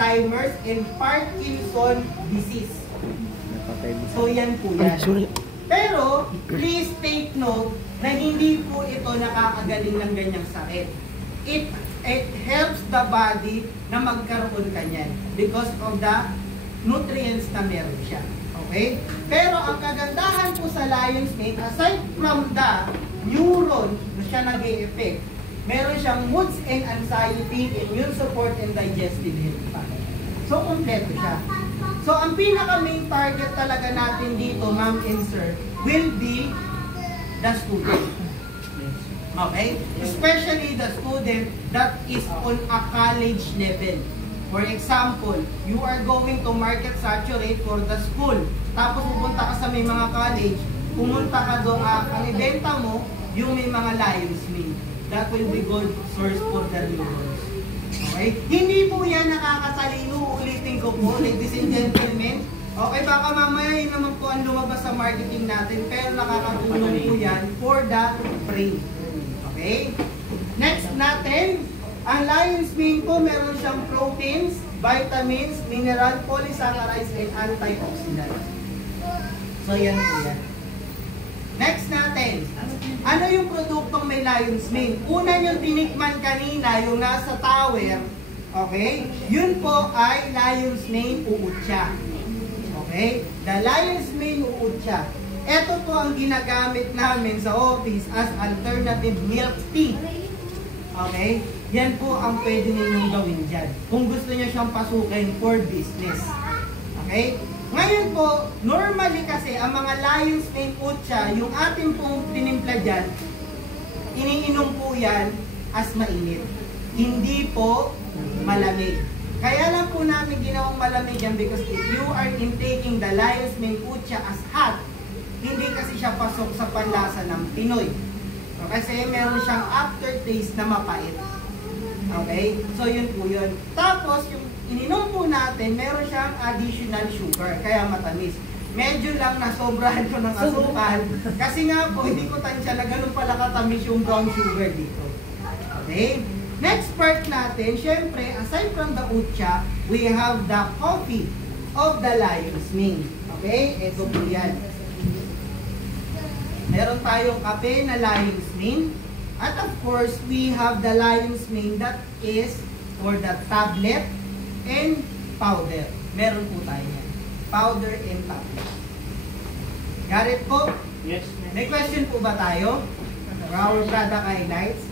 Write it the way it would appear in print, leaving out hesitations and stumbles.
Alzheimer's, and Parkinson disease. So yan po yan. Pero, please take note na hindi po ito nakakagaling ng ganyang sakit. It helps the body na magkaroon kanyan because of the nutrients na meron siya. Okay? Pero ang kagandahan po sa lion's mane, aside from the neuron na siya nag-e-effect, meron siyang moods and anxiety, immune support, and digestive health pa. So, kompleto siya. So, ang pinaka-main target talaga natin dito, ma'am and sir, will be the student. Okay? Especially the student that is on a college level. For example, you are going to market saturate for the school. Tapos pupunta ka sa may mga college, pumunta ka doon, ang ibenta mo, yung may mga lion's mane. That will be good source for the neurons. Okay? Hindi po yan nakakatalino. Ulitin ko po, ladies and gentlemen. Okay, baka mamaya yun naman po ang lumabas sa marketing natin, pero nakakatulong po yan for the brain. Okay? Next natin, ang lion's mane po, meron siyang proteins, vitamins, mineral, polysaccharides, and antioxidants. So, yan po yan. Next natin, ano yung produktong may lion's mane? Una yung tinikman kanina, yung nasa tower, okay? Yun po ay lion's mane uutya. Okay? The lion's mane uutya. Ito po ang ginagamit namin sa office as alternative milk tea. Okay? Yan po ang pwede ninyong gawin dyan. Kung gusto niyo siyang pasukin for business. Okay? Ngayon po, normally kasi, ang mga lion's mane utya, yung ating pong tinimpla dyan, iniinom po yan as mainit. Hindi po malamig. Kaya lang po namin ginawang malamig yan because if you are intaking the lion's mane utya as hot, hindi kasi siya pasok sa panlasa ng Pinoy. So, kasi meron siyang aftertaste na mapait. Okay? So, yun po yun. Tapos, yung ininom po natin, meron siyang additional sugar, kaya matamis. Medyo lang nasobrahan ko ng asukal. Kasi nga po, hindi ko tansya na ganun pala katamis yung brown sugar dito. Okay? Next part natin, syempre, aside from the utya, we have the coffee of the lion's mane. Okay? Ito po yan. Meron tayong kape na lion's mane. At of course, we have the lion's mane that is for the tablet and powder. Meron po tayo yan. Powder and tablet. Got it po? Yes. May question po ba tayo? For our product highlights?